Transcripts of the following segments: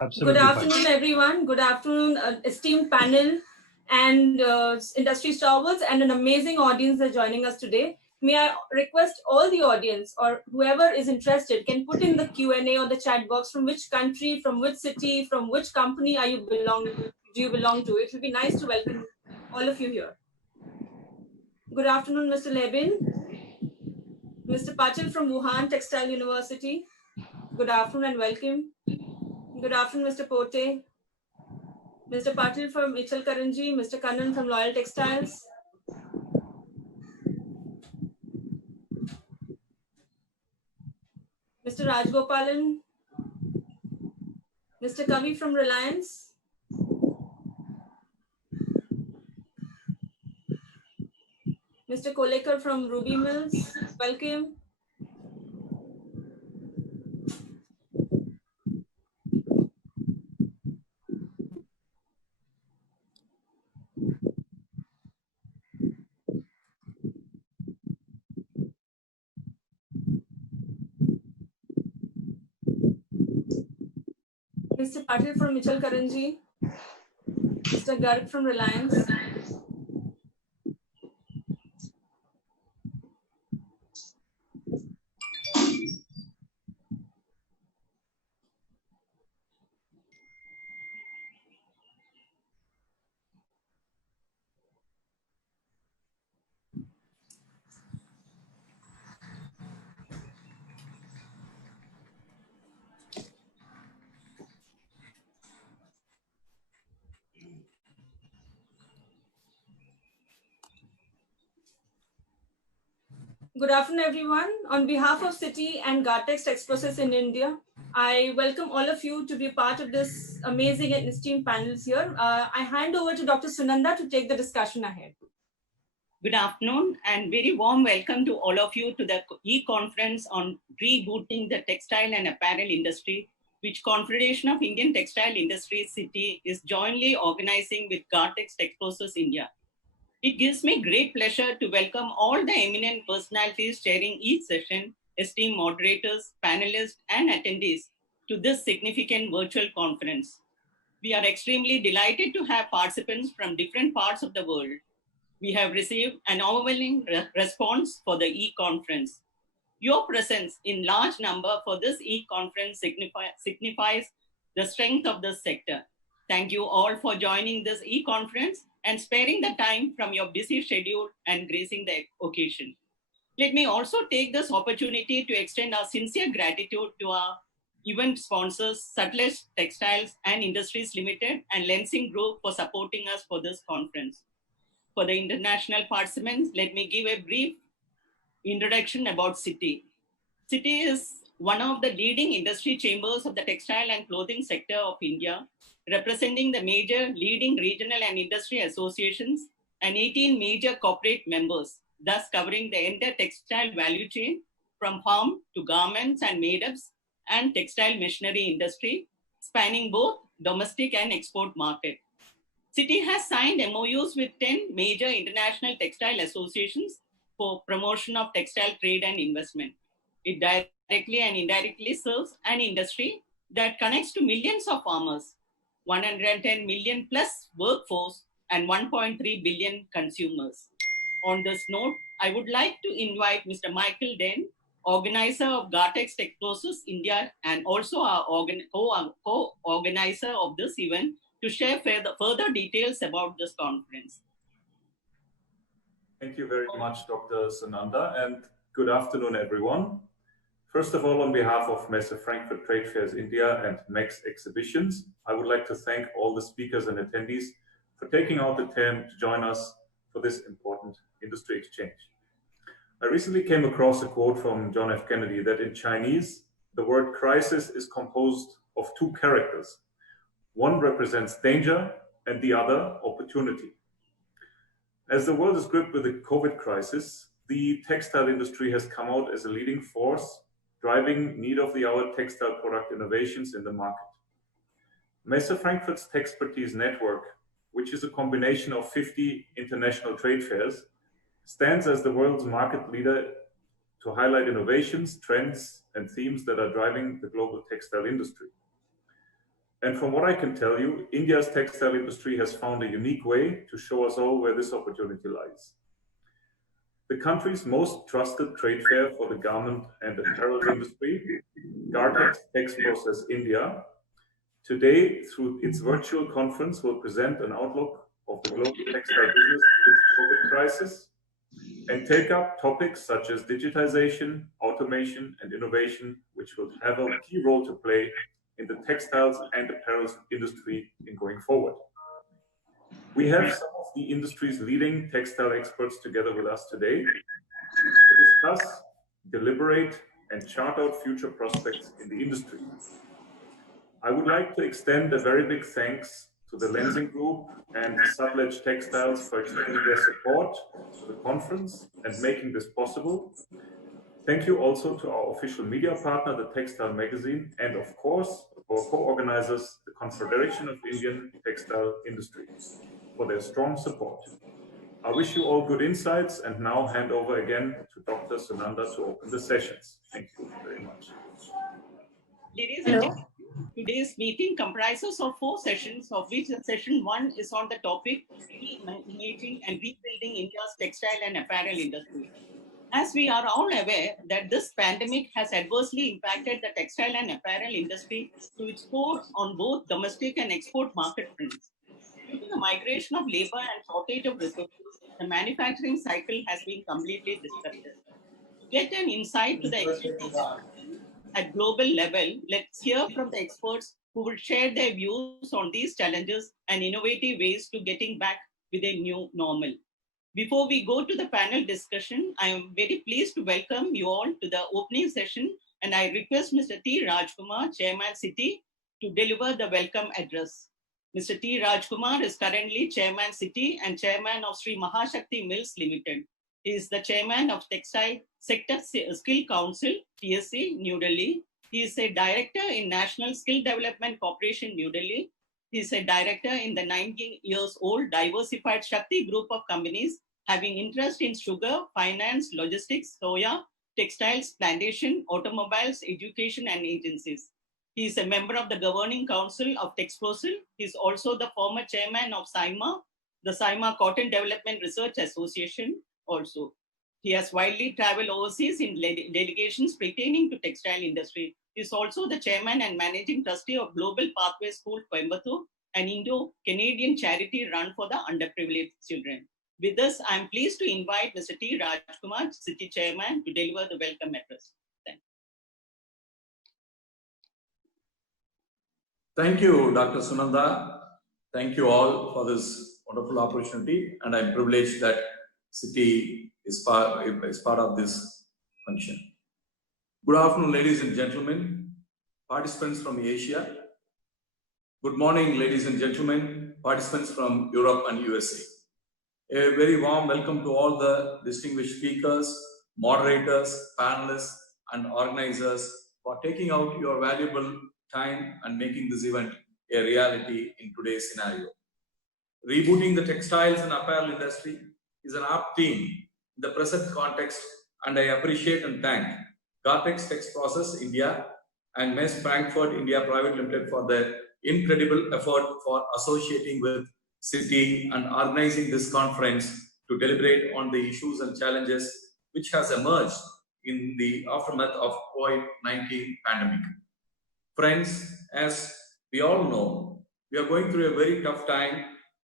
Absolutely. Good afternoon, everyone. Good afternoon, esteemed panel and industry stalwarts and an amazing audience that are joining us today. May I request all the audience or whoever is interested can put in the Q&A or the chat box from which country, from which city, from which company do you belong to. It will be nice to welcome all of you here. Good afternoon, Mr. Lebin. Mr. Patil from Wuhan Textile University. Good afternoon and welcome. Good afternoon, Mr. Pote. Mr. Patil from Michal Karanji, Mr. Kannan from Loyal Textiles. Mr. Rajgopalan. Mr. Kavi from Reliance. Mr. Kolekar from Ruby Mills, welcome. Mr. Patil from Michal Karanji, Mr. Garg from Reliance. Good afternoon, everyone. On behalf of CITI and Gartex Texprocess in India, I welcome all of you to be part of this amazing and esteemed panels here. I hand over to Dr. Sunanda to take the discussion ahead. Good afternoon and very warm welcome to all of you to the e-conference on rebooting the textile and apparel industry, which Confederation of Indian Textile Industries CITI is jointly organizing with Gartex Texprocess India. It gives me great pleasure to welcome all the eminent personalities chairing each session, esteemed moderators, panelists, and attendees to this significant virtual conference. We are extremely delighted to have participants from different parts of the world. We have received an overwhelming response for the e-conference. Your presence in large number for this e-conference signifies the strength of the sector. Thank you all for joining this e-conference and sparing the time from your busy schedule and gracing the occasion. Let me also take this opportunity to extend our sincere gratitude to our event sponsors, Sutledge Textiles and Industries Limited and Lensing Group for supporting us for this conference. For the international participants, let me give a brief introduction about CITI. CITI is one of the leading industry chambers of the textile and clothing sector of India, representing the major leading regional and industry associations and 18 major corporate members, thus covering the entire textile value chain from farm to garments and made-ups and textile machinery industry, spanning both domestic and export market. CITI has signed MOUs with 10 major international textile associations for promotion of textile trade and investment. It directly and indirectly serves an industry that connects to millions of farmers, 110 million plus workforce, and 1.3 billion consumers. On this note, I would like to invite Mr. Michael Den, organizer of Gartex Texprocess India, and also our co-organizer of this event, to share further details about this conference. Thank you very much, Dr. Sunanda, and good afternoon, everyone. First of all, on behalf of Messe Frankfurt Trade Fairs India and MEX Exhibitions, I would like to thank all the speakers and attendees for taking out the time to join us for this important industry exchange. I recently came across a quote from John F. Kennedy that in Chinese, the word crisis is composed of two characters. One represents danger and the other opportunity. As the world is gripped with the COVID crisis, the textile industry has come out as a leading force, driving need-of-the-hour textile product innovations in the market. Messe Frankfurt's Texpertise network, which is a combination of 50 international trade fairs, stands as the world's market leader to highlight innovations, trends, and themes that are driving the global textile industry. And from what I can tell you, India's textile industry has found a unique way to show us all where this opportunity lies. The country's most trusted trade fair for the garment and apparel industry, Gartex Texprocess India, today, through its virtual conference, will present an outlook of the global textile business amidst COVID crisis and take up topics such as digitization, automation, and innovation, which will have a key role to play in the textiles and apparel industry in going forward. We have some of the industry's leading textile experts together with us today to discuss, deliberate, and chart out future prospects in the industry. I would like to extend a very big thanks to the Lensing Group and Sutlej Textiles for extending their support to the conference and making this possible. Thank you also to our official media partner, the Textile magazine, and of course, our co-organizers, the Confederation of Indian Textile Industry, for their strong support. I wish you all good insights and now hand over again to Dr. Sunanda to open the sessions. Thank you very much. Ladies and gentlemen, today's meeting comprises of 4 sessions, of which session 1 is on the topic Reimagining and Rebuilding India's Textile and Apparel Industry. As we are all aware that this pandemic has adversely impacted the textile and apparel industry to its core on both domestic and export market fronts. Due to the migration of labor and shortage of resources, the manufacturing cycle has been completely disrupted. To get an insight to the extent at global level, let's hear from the experts who will share their views on these challenges and innovative ways to getting back with a new normal. Before we go to the panel discussion, I am very pleased to welcome you all to the opening session, and I request Mr. T. Rajkumar, Chairman CITI, to deliver the welcome address. Mr. T. Rajkumar is currently Chairman CITI and Chairman of Sri Mahashakti Mills Limited. He is the Chairman of Textile Sector Skill Council, TSC, New Delhi. He is a Director in National Skill Development Corporation, New Delhi. He is a Director in the 19 years old diversified Shakti group of companies having interest in sugar, finance, logistics, soya, textiles, plantation, automobiles, education, and agencies. He is a member of the Governing Council of Texprocil. He is also the former chairman of SIMA, the SIMA Cotton Development Research Association also. He has widely traveled overseas in delegations pertaining to textile industry. He is also the chairman and managing trustee of Global Pathway School, Coimbatore, an Indo-Canadian charity run for the underprivileged children. With this, I am pleased to invite Mr. T. Rajkumar, City Chairman, to deliver the welcome address. Thank you, Dr. Sunanda. Thank you all for this wonderful opportunity, and I'm privileged that City is part of this function. Good afternoon, ladies and gentlemen, participants from Asia. Good morning, ladies and gentlemen, participants from Europe and USA. A very warm welcome to all the distinguished speakers, moderators, panelists, and organizers for taking out your valuable time and making this event a reality in today's scenario. Rebooting the textiles and apparel industry is an apt theme in the present context, and I appreciate and thank Gartex Texprocess India and MES Frankfurt India Private Limited for their incredible effort for associating with City and organizing this conference to deliberate on the issues and challenges which has emerged in the aftermath of COVID-19 pandemic. Friends, as we all know, we are going through a very tough time.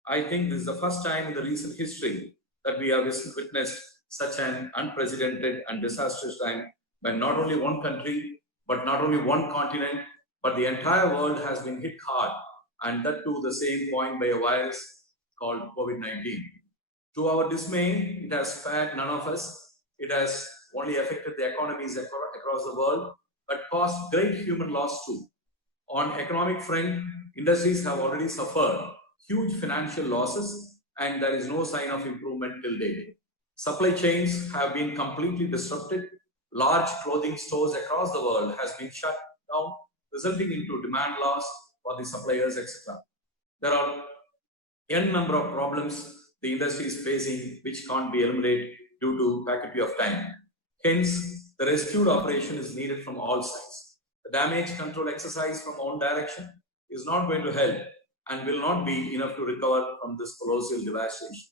I think this is the first time in the recent history that we have witnessed such an unprecedented and disastrous time when not only one country, but not only one continent, but the entire world has been hit hard, and that to the same point by a virus called COVID-19. To our dismay, it has spared none of us. It has only affected the economies across the world, but caused great human loss too. On economic front, industries have already suffered huge financial losses, and there is no sign of improvement till date. Supply chains have been completely disrupted. Large clothing stores across the world has been shut down, resulting into demand loss for the suppliers, etc. There are n number of problems the industry is facing which can't be eliminated due to paucity of time. Hence, the rescue operation is needed from all sides. The damage control exercise from one direction, is not going to help and will not be enough to recover from this colossal devastation.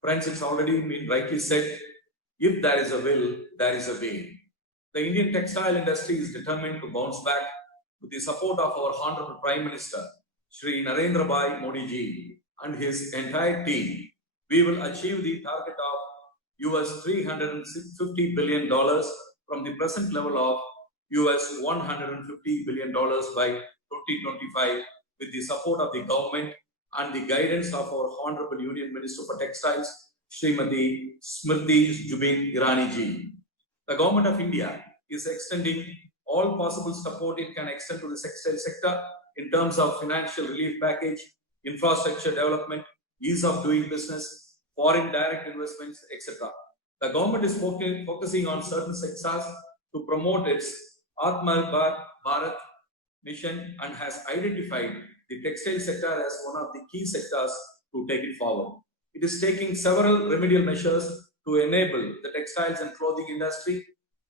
Friends, it's already been rightly said, if there is a will, there is a way. The Indian textile industry is determined to bounce back with the support of our Honorable Prime Minister, Shri Narendra Bhai Modi ji, and his entire team. We will achieve the target of $350 billion from the present level of $150 billion by 2025 with the support of the government and the guidance of our Honorable Union Minister for Textiles, Srimati Smriti Zubin Irani ji. The Government of India is extending all possible support it can extend to the textile sector in terms of financial relief package, infrastructure development, ease of doing business, foreign direct investments, etc. The government is focusing on certain sectors to promote its Atmanirbhar Bharat mission and has identified the textile sector as one of the key sectors to take it forward. It is taking several remedial measures to enable the textiles and clothing industry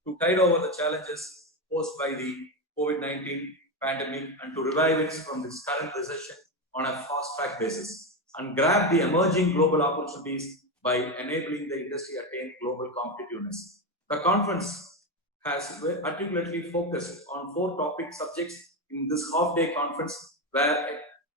to tide over the challenges posed by the COVID-19 pandemic and to revive it from this current recession on a fast-track basis and grab the emerging global opportunities by enabling the industry attain global competitiveness. The conference has articulately focused on 4 topic subjects in this half-day conference where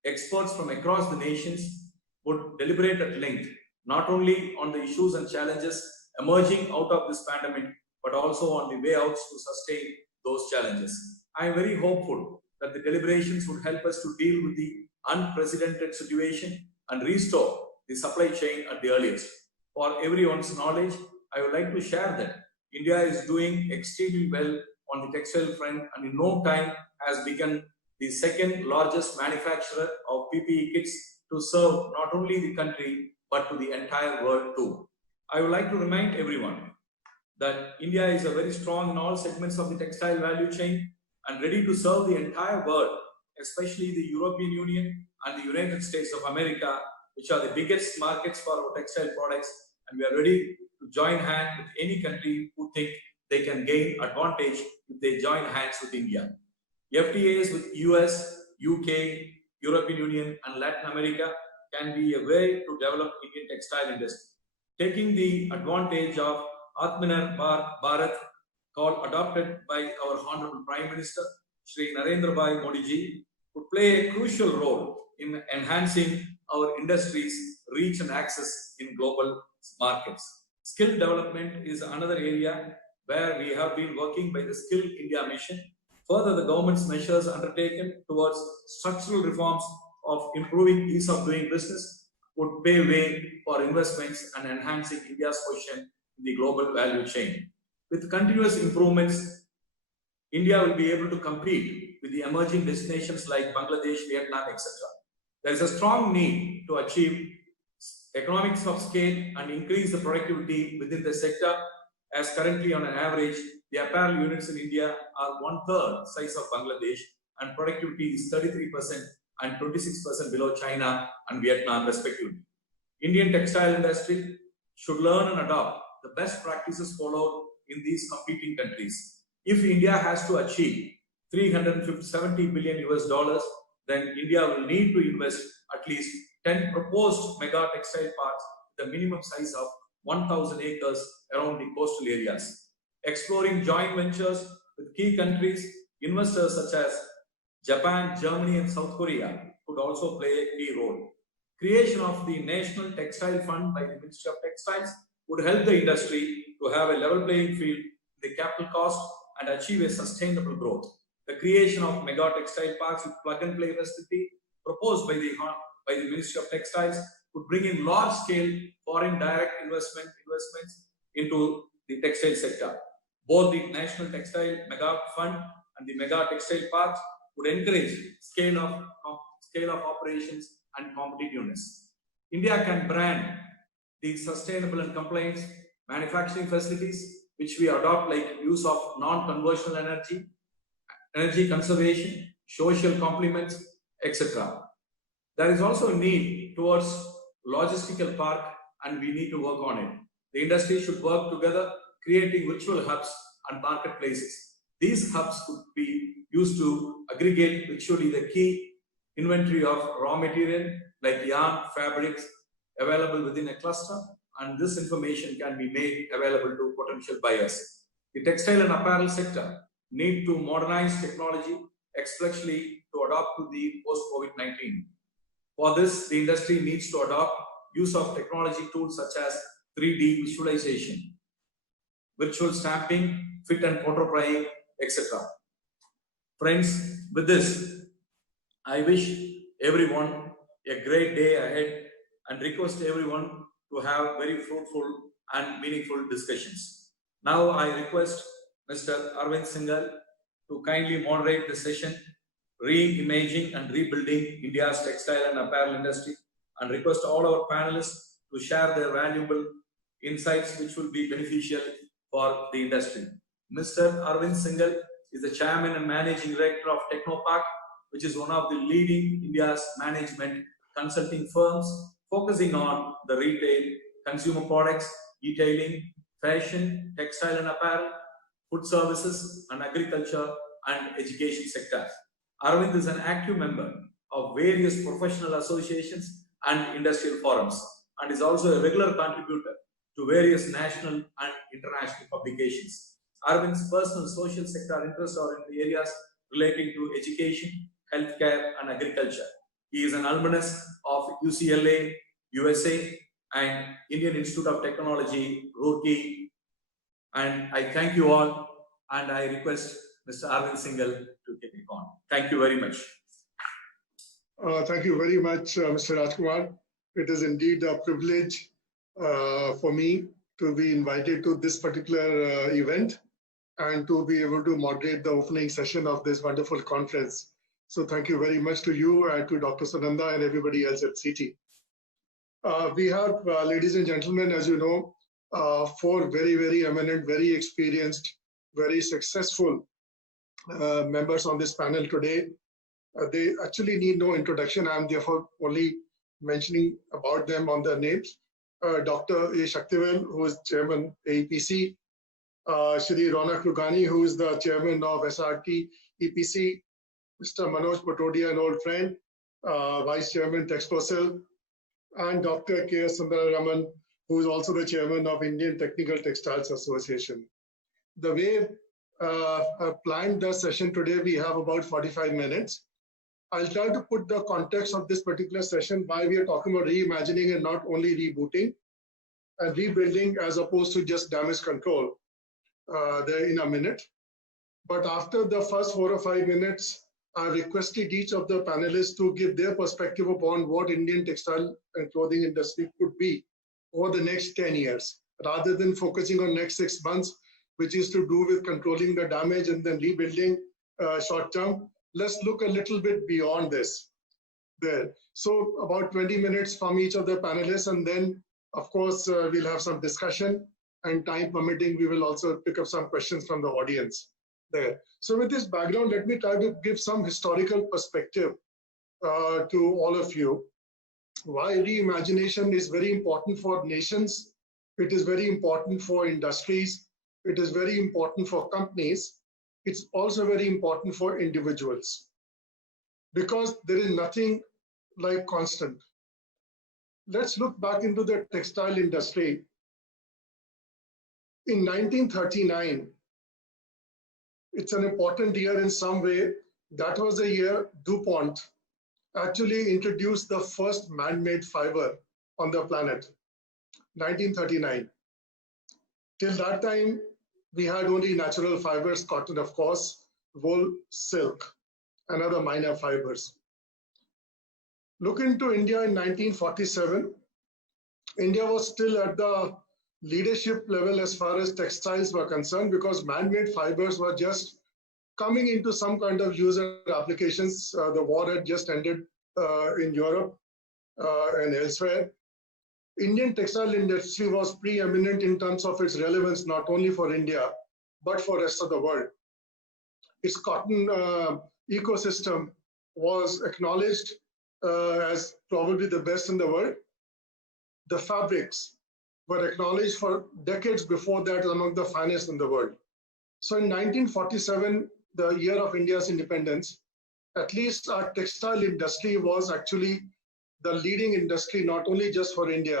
experts from across the nations would deliberate at length, not only on the issues and challenges emerging out of this pandemic, but also on the way out to sustain those challenges. I am very hopeful that the deliberations would help us to deal with the unprecedented situation and restore the supply chain at the earliest. For everyone's knowledge, I would like to share that India is doing extremely well on the textile front and in no time has become the second largest manufacturer of PPE kits to serve not only the country but to the entire world too. I would like to remind everyone that India is very strong in all segments of the textile value chain and ready to serve the entire world, especially the European Union and the United States of America, which are the biggest markets for our textile products, and we are ready to join hands with any country who think they can gain advantage if they join hands with India. FTAs with US, UK, European Union and Latin America can be a way to develop Indian textile industry. Taking the advantage of Atmanirbhar Bharat call adopted by our Honorable Prime Minister, Shri Narendra Bhai Modi ji, would play a crucial role in enhancing our industry's reach and access in global markets. Skill development is another area where we have been working by the Skill India mission. Further, the government's measures undertaken towards structural reforms of improving ease of doing business would pave way for investments and enhancing India's position in the global value chain. With continuous improvements, India will be able to compete with the emerging destinations like Bangladesh, Vietnam, etc. There is a strong need to achieve economics of scale and increase the productivity within the sector, as currently on an average, the apparel units in India are 1/3 size of Bangladesh and productivity is 33% and 26% below China and Vietnam respectively. Indian textile industry should learn and adopt the best practices followed in these competing countries. If India has to achieve $370 billion US, then India will need to invest at least 10 proposed mega textile parks with a minimum size of 1,000 acres around the coastal areas. Exploring joint ventures with key countries, investors such as Japan, Germany and South Korea could also play a key role. Creation of the National Textile Fund by the Ministry of Textiles would help the industry to have a level playing field in the capital cost and achieve a sustainable growth. The creation of mega textile parks with plug-and-play facility proposed by the Ministry of Textiles would bring in large-scale foreign direct investments into the textile sector. Both the National Textile Mega Fund and the Mega Textile Parks would encourage scale of operations and competitiveness. India can brand the sustainable and compliant manufacturing facilities, which we adopt like use of non-conventional energy conservation, social complements, etc. There is also a need towards logistical park and we need to work on it. The industry should work together, creating virtual hubs and marketplaces. These hubs could be used to aggregate virtually the key inventory of raw material like yarn, fabrics available within a cluster, and this information can be made available to potential buyers. The textile and apparel sector need to modernize technology, especially to adapt to the post-COVID-19. For this, the industry needs to adopt use of technology tools such as 3D visualization, virtual stamping, fit and prototyping, etc. Friends, with this, I wish everyone a great day ahead and request everyone to have very fruitful and meaningful discussions. Now I request Mr. Arvind Singhal to kindly moderate the session, Reimagining and Rebuilding India's Textile and Apparel Industry, and request all our panelists to share their valuable insights which will be beneficial for the industry. Mr. Arvind Singhal is the Chairman and Managing Director of Technopak, which is one of the leading India's management consulting firms focusing on the retail, consumer products, detailing, fashion, textile and apparel, food services, and agriculture and education sectors. Arvind is an active member of various professional associations and industrial forums, and is also a regular contributor to various national and international publications. Arvind's personal social sector interests are in the areas relating to education, healthcare, and agriculture. He is an alumnus of UCLA, USA, and Indian Institute of Technology, Roorkee. And I thank you all, and I request Mr. Arvind Singhal to take it on. Thank you very much. Thank you very much, Mr. Rajkumar. It is indeed a privilege for me to be invited to this particular event and to be able to moderate the opening session of this wonderful conference. So thank you very much to you and to Dr. Sunanda and everybody else at CITI. We have, ladies and gentlemen, as you know, 4 very, very eminent, very experienced, very successful members on this panel today. They actually need no introduction. I'm therefore only mentioning about them on their names. Dr. A. Shaktivel, who is Chairman AEPC, Shri Ronak Lugani, who is the Chairman of SRTEPC, Mr. Manoj Patodia, an old friend, Vice Chairman Texprocil, and Dr. K. Sundararaman, who is also the Chairman of Indian Technical Textiles Association. The way I've planned the session today, we have about 45 minutes. I'll try to put the context of this particular session why we are talking about reimagining and not only rebooting and rebuilding as opposed to just damage control there in a minute. But after the first 4 or 5 minutes, I requested each of the panelists to give their perspective upon what Indian textile and clothing industry could be over the next 10 years, rather than focusing on next 6 months, which is to do with controlling the damage and then rebuilding short term. Let's look a little bit beyond this there. So about 20 minutes from each of the panelists, and then of course we'll have some discussion, and time permitting, we will also pick up some questions from the audience there. So with this background, let me try to give some historical perspective to all of you. Why reimagination is very important for nations. It is very important for industries. It is very important for companies. It's also very important for individuals, because there is nothing like constant. Let's look back into the textile industry. In 1939, it's an important year in some way. That was the year DuPont actually introduced the first man-made fiber on the planet, 1939. Till that time, we had only natural fibers, cotton, of course, wool, silk, and other minor fibers. Look into India in 1947. India was still at the leadership level as far as textiles were concerned, because man-made fibers were just coming into some kind of user applications. The war had just ended in Europe and elsewhere. Indian textile industry was preeminent in terms of its relevance, not only for India, but for the rest of the world. Its cotton ecosystem was acknowledged as probably the best in the world. The fabrics were acknowledged for decades before that as among the finest in the world. So in 1947, the year of India's independence, at least our textile industry was actually the leading industry, not only just for India,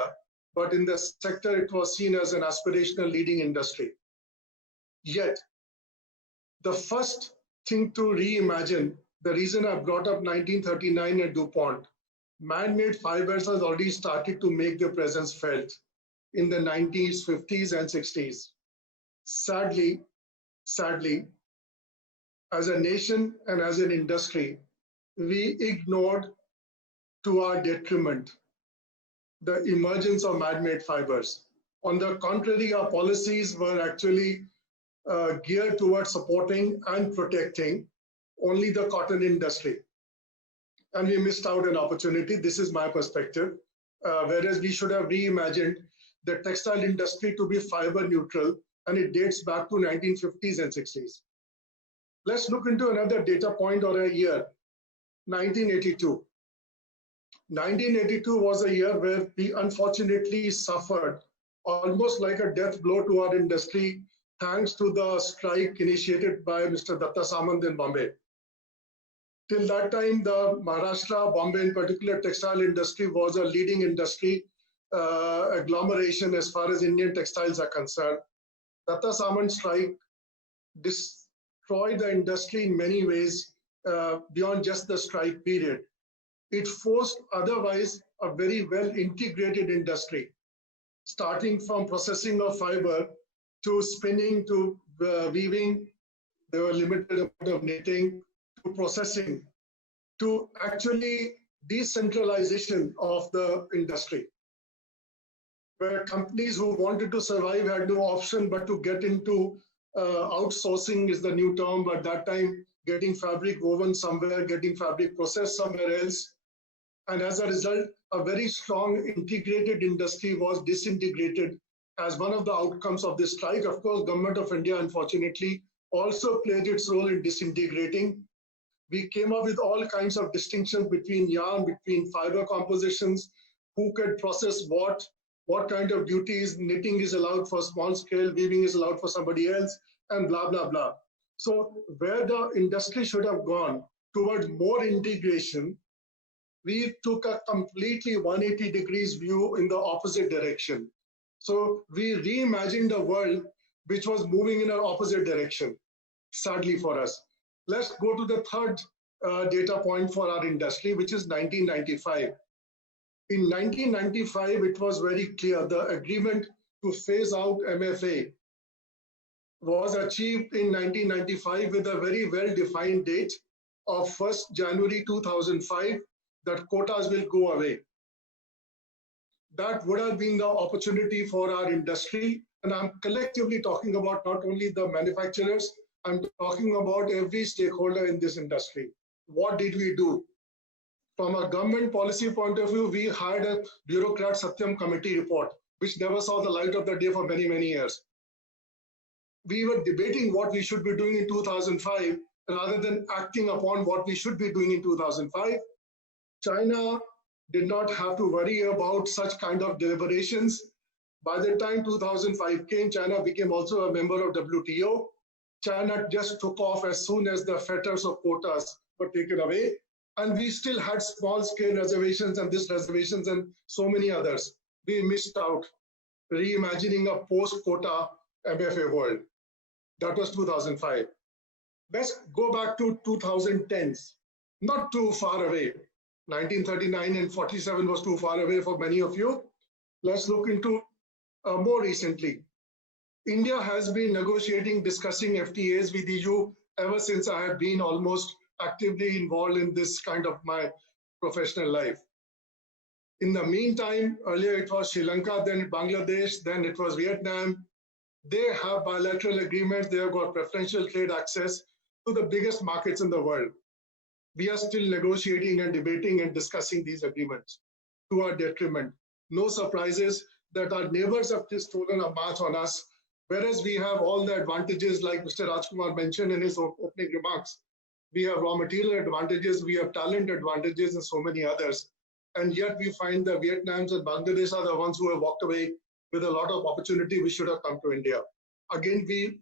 but in the sector, it was seen as an aspirational leading industry. Yet, the first thing to reimagine, the reason I brought up 1939 at DuPont, man-made fibers has already started to make their presence felt in the 90s, 50s, and 60s. Sadly, as a nation and as an industry, we ignored to our detriment the emergence of man-made fibers. On the contrary, our policies were actually geared towards supporting and protecting only the cotton industry. And we missed out an opportunity. This is my perspective. Whereas we should have reimagined the textile industry to be fiber neutral, and it dates back to 1950s and 60s. Let's look into another data point or a year, 1982. 1982 was a year where we unfortunately suffered almost like a death blow to our industry, thanks to the strike initiated by Mr. Datta Samant in Bombay. Till that time, the Maharashtra, Bombay in particular, textile industry was a leading industry agglomeration as far as Indian textiles are concerned. Datta Samant strike destroyed the industry in many ways beyond just the strike period. It forced otherwise a very well integrated industry, starting from processing of fiber to spinning to weaving. There were limited amount of knitting to processing to actually decentralization of the industry, where companies who wanted to survive had no option but to get into outsourcing is the new term, but that time getting fabric woven somewhere, getting fabric processed somewhere else. And as a result, a very strong integrated industry was disintegrated as one of the outcomes of this strike. Of course, Government of India, unfortunately, also played its role in disintegrating. We came up with all kinds of distinctions between yarn, between fiber compositions, who could process what kind of duties, knitting is allowed for small scale, weaving is allowed for somebody else, and blah, blah, blah. So where the industry should have gone towards more integration, we took a completely 180 degrees view in the opposite direction. So we reimagined a world which was moving in an opposite direction, sadly for us. Let's go to the third data point for our industry, which is 1995. In 1995, it was very clear the agreement to phase out MFA was achieved in 1995 with a very well-defined date of 1st January 2005, that quotas will go away. That would have been the opportunity for our industry. And I'm collectively talking about not only the manufacturers, I'm talking about every stakeholder in this industry. What did we do? From a government policy point of view, we hired a bureaucrat Satyam committee report, which never saw the light of the day for many, many years. We were debating what we should be doing in 2005 rather than acting upon what we should be doing in 2005. China did not have to worry about such kind of deliberations. By the time 2005 came, China became also a member of WTO. China just took off as soon as the fetters of quotas were taken away. And we still had small scale reservations and this reservations and so many others. We missed out reimagining a post-quota MFA world. That was 2005. Let's go back to 2010s, not too far away. 1939 and 47 was too far away for many of you. Let's look into more recently. India has been negotiating, discussing FTAs with EU ever since I have been almost actively involved in this kind of my professional life. In the meantime, earlier it was Sri Lanka, then Bangladesh, then it was Vietnam. They have bilateral agreements. They have got preferential trade access to the biggest markets in the world. We are still negotiating and debating and discussing these agreements to our detriment. No surprises that our neighbors have just stolen a march on us, whereas we have all the advantages like Mr. Rajkumar mentioned in his opening remarks. We have raw material advantages, we have talent advantages and so many others. And yet we find that Vietnams and Bangladesh are the ones who have walked away with a lot of opportunity which should have come to India. Again, we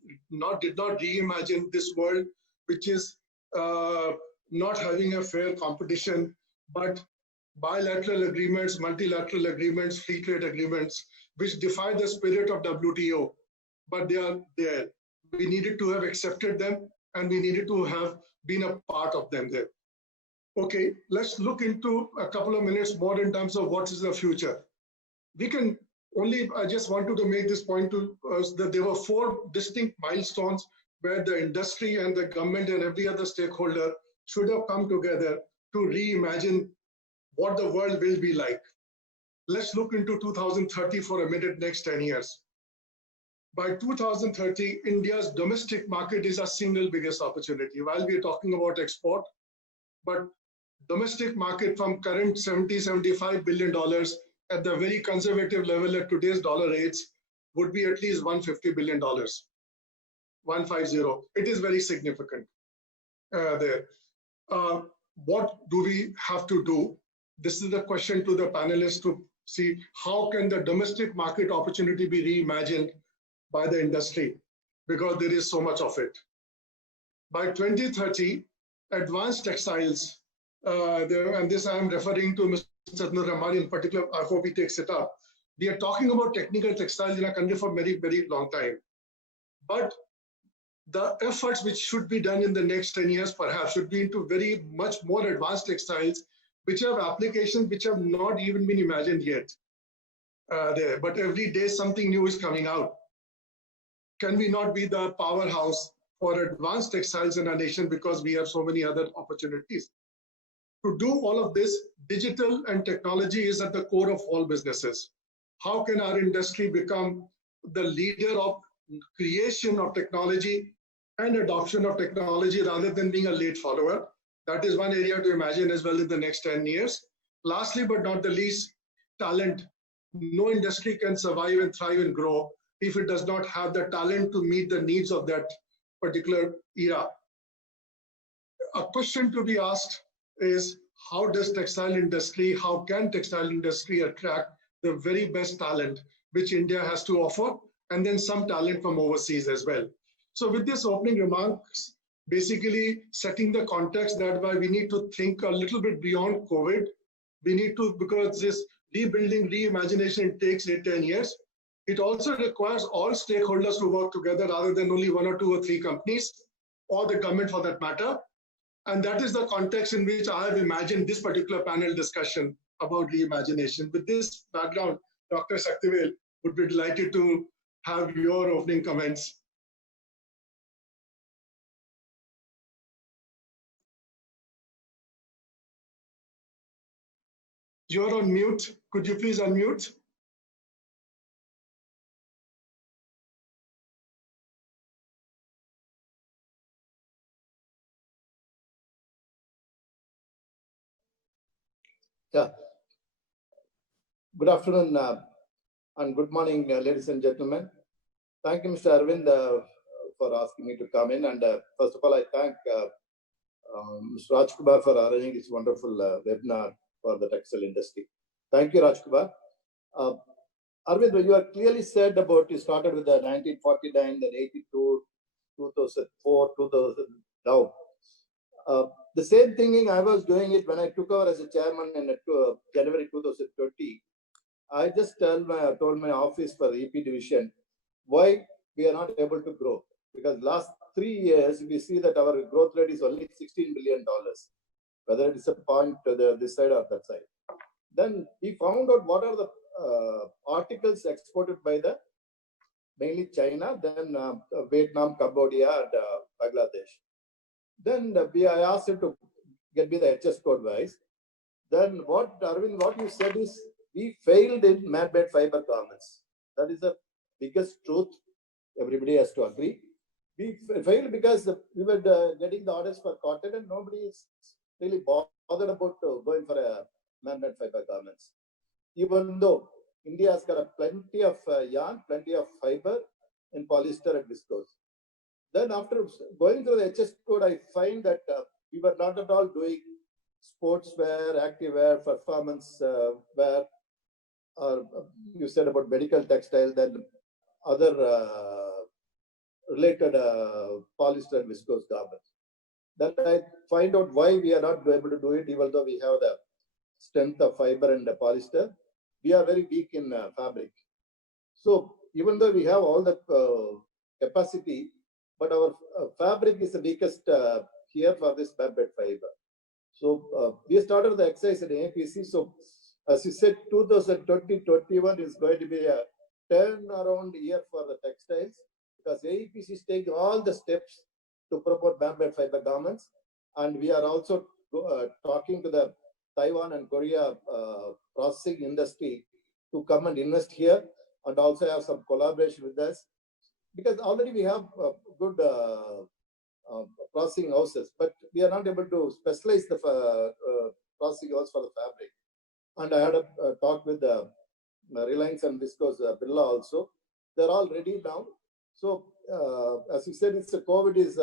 did not reimagine this world, which is not having a fair competition, but bilateral agreements, multilateral agreements, free trade agreements, which defy the spirit of WTO, but they are there. We needed to have accepted them, and we needed to have been a part of them there. Okay, let's look into a couple of minutes more in terms of what is the future. We can only, I just wanted to make this point to us that there were 4 distinct milestones where the industry and the government and every other stakeholder should have come together to reimagine what the world will be like. Let's look into 2030 for a minute, next 10 years. By 2030, India's domestic market is our single biggest opportunity. While we are talking about export, but domestic market from current $70–75 billion at the very conservative level at today's dollar rates would be at least $150 billion. 150. It is very significant there. What do we have to do? This is the question to the panelists to see how can the domestic market opportunity be reimagined by the industry, because there is so much of it. By 2030, advanced textiles, and this I am referring to Mr. Rahman in particular, I hope he takes it up. We are talking about technical textiles in our country for very, very long time. But the efforts which should be done in the next 10 years perhaps should be into very much more advanced textiles, which have applications which have not even been imagined yet there. But every day something new is coming out. Can we not be the powerhouse for advanced textiles in our nation because we have so many other opportunities? To do all of this, digital and technology is at the core of all businesses. How can our industry become the leader of creation of technology and adoption of technology rather than being a late follower? That is one area to imagine as well in the next 10 years. Lastly, but not the least, talent. No industry can survive and thrive and grow if it does not have the talent to meet the needs of that particular era. A question to be asked is, how does textile industry, how can textile industry attract the very best talent which India has to offer, and then some talent from overseas as well. So with this opening remarks, basically setting the context that why we need to think a little bit beyond COVID. We need to, because this rebuilding, reimagination takes 8–10 years. It also requires all stakeholders to work together rather than only 1 or 2 or 3 companies, or the government for that matter. And that is the context in which I have imagined this particular panel discussion about reimagination. With this background, Dr. Shaktivel would be delighted to have your opening comments. You're on mute. Could you please unmute? Yeah. Good afternoon and good morning, ladies and gentlemen. Thank you, Mr. Arvind, for asking me to come in. And first of all, I thank Mr. Rajkumar for arranging this wonderful webinar for the textile industry. Thank you, Rajkumar. Arvind, you have clearly said about you started with the 1949, then 82, 2004, 2000 now. The same thinking I was doing it when I took over as a chairman in January 2020. I just told my office for the EP division why we are not able to grow. Because last 3 years, we see that our growth rate is only $16 billion, whether it is a point to this side or that side. Then we found out what are the articles exported by the mainly China, then Vietnam, Cambodia, and Bangladesh. Then I asked him to get me the HS code wise. Then what, Arvind, what you said is we failed in man-made fiber garments. That is the biggest truth. Everybody has to agree. We failed because we were getting the orders for cotton and nobody is really bothered about going for a man-made fiber garments. Even though India has got plenty of yarn, plenty of fiber in polyester and viscose. Then after going through the HS code, I find that we were not at all doing sportswear, activewear, performance wear, or you said about medical textile, then other related polyester and viscose garments. Then I find out why we are not able to do it, even though we have the strength of fiber and the polyester. We are very weak in fabric. So even though we have all the capacity, but our fabric is the weakest here for this bamboo fiber. So we started the exercise in AEPC. So as you said, 2020-21 is going to be a turnaround year for the textiles, because AEPC is taking all the steps to promote bamboo fiber garments. And we are also talking to the Taiwan and Korea processing industry to come and invest here and also have some collaboration with us, because already we have good processing houses, but we are not able to specialize the processing house for the fabric. And I had a talk with Reliance and Visco's Birla also. They're all ready now. So as you said, it's a COVID is,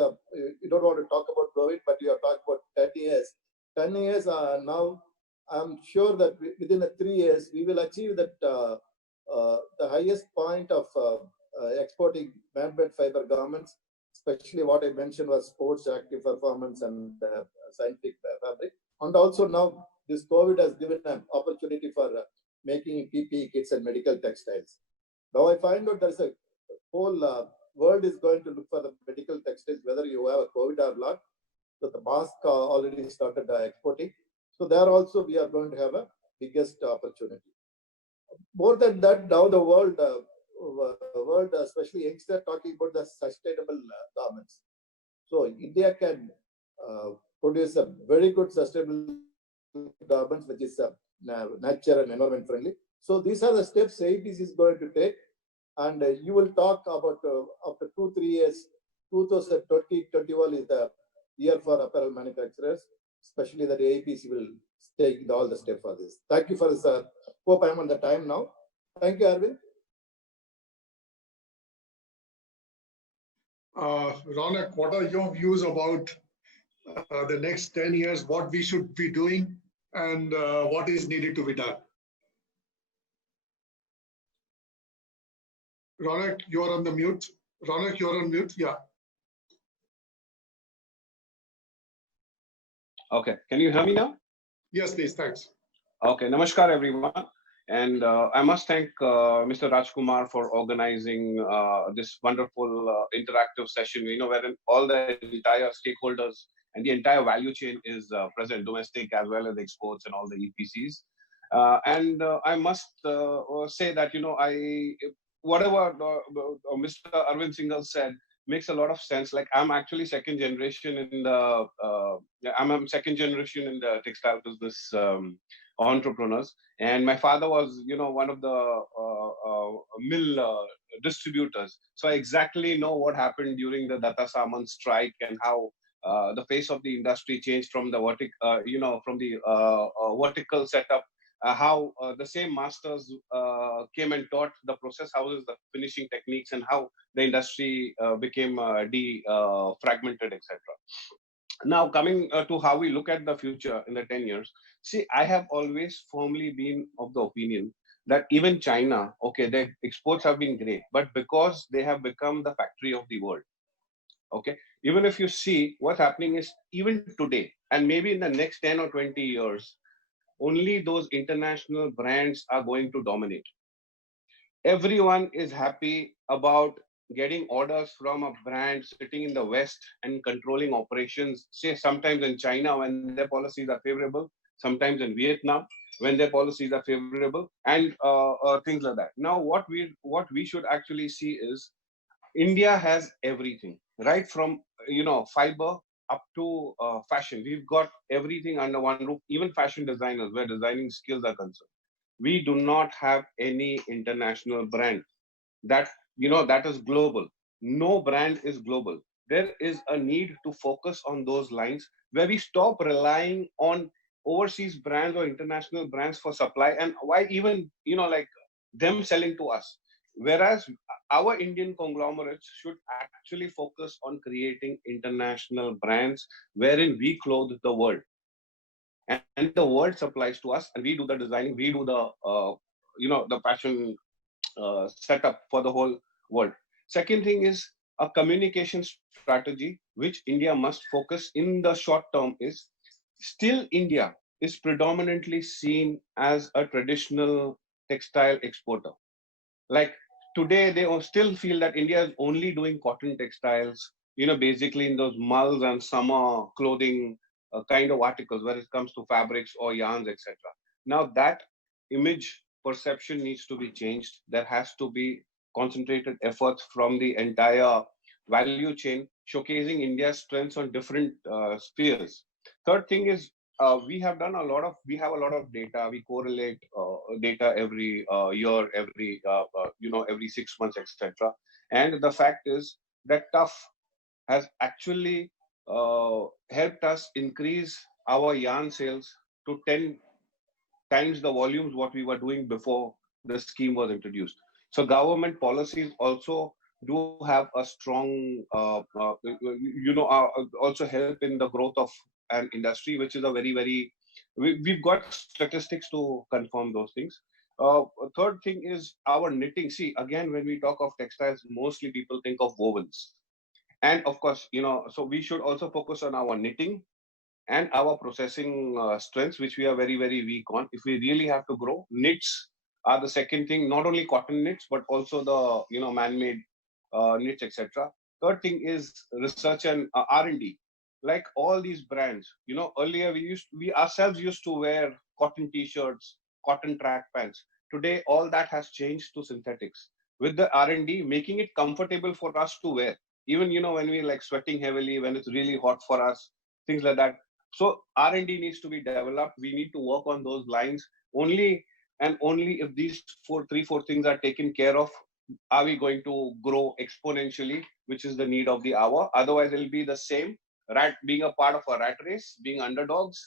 you don't want to talk about COVID, but you are talking about 10 years. 10 years now, I'm sure that within 3 years, we will achieve that the highest point of exporting man-made fiber garments, especially what I mentioned was sports, active performance, and scientific fabric. And also now this COVID has given an opportunity for making PPE kits and medical textiles. Now I find out there's a whole world is going to look for the medical textiles, whether you have a COVID or not. So the mask already started exporting. So there also we are going to have a biggest opportunity. More than that, now the world, especially youngsters, talking about the sustainable garments. So India can produce a very good sustainable garments, which is nature and environment friendly. So these are the steps AEPC is going to take. And you will talk about after 2-3 years, 2020-21 is the year for apparel manufacturers, especially that AEPC will take all the steps for this. Thank you for this. Hope I'm on the time now. Thank you, Arvind. Ronak, what are your views about the next 10 years, what we should be doing and what is needed to be done? Ronak, you're on the mute. Ronak, you're on mute. Yeah. Okay. Can you hear me now? Yes, please. Thanks. Okay. Namaskar, everyone. And I must thank Mr. Rajkumar for organizing this wonderful interactive session, wherein all the entire stakeholders and the entire value chain is present, domestic as well as exports and all the EPCs. And I must say that, whatever Mr. Arvind Singhal said makes a lot of sense. Like I'm actually second generation in the textile business entrepreneurs, and my father was one of the mill distributors. So I exactly know what happened during the Datta Saman strike and how the face of the industry changed from the vertical setup. How the same masters came and taught the process houses, the finishing techniques, and how the industry became fragmented, etc. Now, coming to how we look at the future in the 10 years, see, I have always firmly been of the opinion that even China, okay, their exports have been great, but because they have become the factory of the world, okay, even if you see what's happening is even today, and maybe in the next 10 or 20 years, only those international brands are going to dominate. Everyone is happy about getting orders from a brand sitting in the West and controlling operations, say sometimes in China when their policies are favorable, sometimes in Vietnam when their policies are favorable, and things like that. Now, what we should actually see is India has everything, right from fiber up to fashion. We've got everything under one roof, even fashion designers where designing skills are concerned. We do not have any international brand that is global. No brand is global. There is a need to focus on those lines where we stop relying on overseas brands or international brands for supply, and why even like them selling to us. Whereas our Indian conglomerates should actually focus on creating international brands wherein we clothe the world. And the world supplies to us, and we do the designing, we do the, the fashion setup for the whole world. Second thing is a communication strategy which India must focus in the short term is still India is predominantly seen as a traditional textile exporter. Like today, they still feel that India is only doing cotton textiles, basically in those mulls and summer clothing kind of articles where it comes to fabrics or yarns, etc. Now that image perception needs to be changed. There has to be concentrated efforts from the entire value chain, showcasing India's strengths on different spheres. Third thing is we have a lot of data. We correlate data every year, every 6 months, etc. And the fact is that tough has actually helped us increase our yarn sales to 10 times the volumes what we were doing before the scheme was introduced. So government policies also do have a strong, also help in the growth of an industry, which is a we've got statistics to confirm those things. Third thing is our knitting. See, again, when we talk of textiles, mostly people think of wovens. And of course, so we should also focus on our knitting and our processing strengths, which we are very weak on. If we really have to grow, knits are the second thing, not only cotton knits, but also the, man-made knits, etc. Third thing is research and R&D. Like all these brands, earlier we ourselves used to wear cotton t-shirts, cotton track pants. Today, all that has changed to synthetics. With the R&D, making it comfortable for us to wear. Even, when we're like sweating heavily, when it's really hot for us, things like that. So R&D needs to be developed. We need to work on those lines. Only if these three, four things are taken care of, are we going to grow exponentially, which is the need of the hour. Otherwise, it'll be the same. Being a part of a rat race, being underdogs.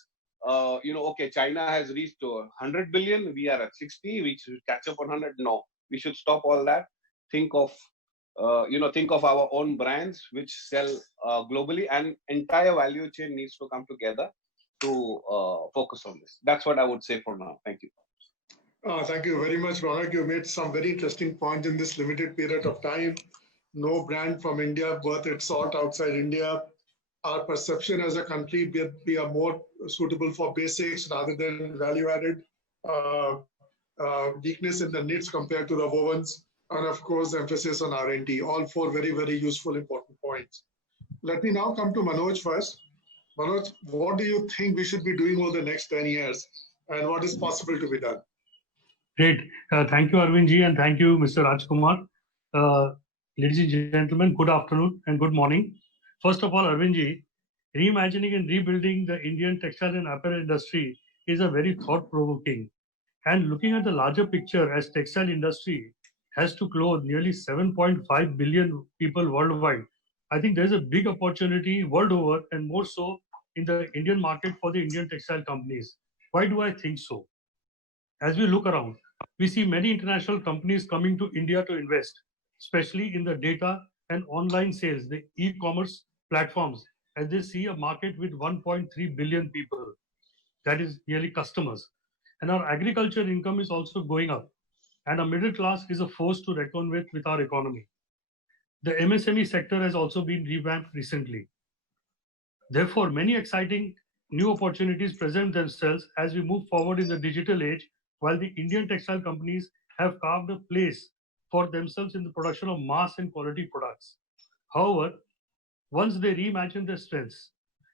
Okay, China has reached 100 billion. We are at 60. We should catch up on 100. No, we should stop all that. Think of our own brands which sell globally, and entire value chain needs to come together to focus on this. That's what I would say for now. Thank you. Thank you very much, Ronak. You made some very interesting points in this limited period of time. No brand from India worth its salt outside India. Our perception as a country, we are more suitable for basics rather than value-added. Weakness in the knits compared to the wovens. And of course, emphasis on R&D. All four very useful, important points. Let me now come to Manoj first. Manoj, what do you think we should be doing over the next 10 years? And what is possible to be done? Great. Thank you, Arvind ji, and thank you, Mr. Rajkumar. Ladies and gentlemen, good afternoon and good morning. First of all, Arvind ji, reimagining and rebuilding the Indian textile and apparel industry is a very thought-provoking. And looking at the larger picture, as textile industry has to clothe nearly 7.5 billion people worldwide, I think there's a big opportunity world over, and more so in the Indian market for the Indian textile companies. Why do I think so? As we look around, we see many international companies coming to India to invest, especially in the data and online sales, the e-commerce platforms, as they see a market with 1.3 billion people, that is nearly customers. And our agriculture income is also going up, and our middle class is a force to reckon with our economy. The MSME sector has also been revamped recently. Therefore, many exciting new opportunities present themselves as we move forward in the digital age, while the Indian textile companies have carved a place for themselves in the production of mass and quality products. However, once they reimagine their strengths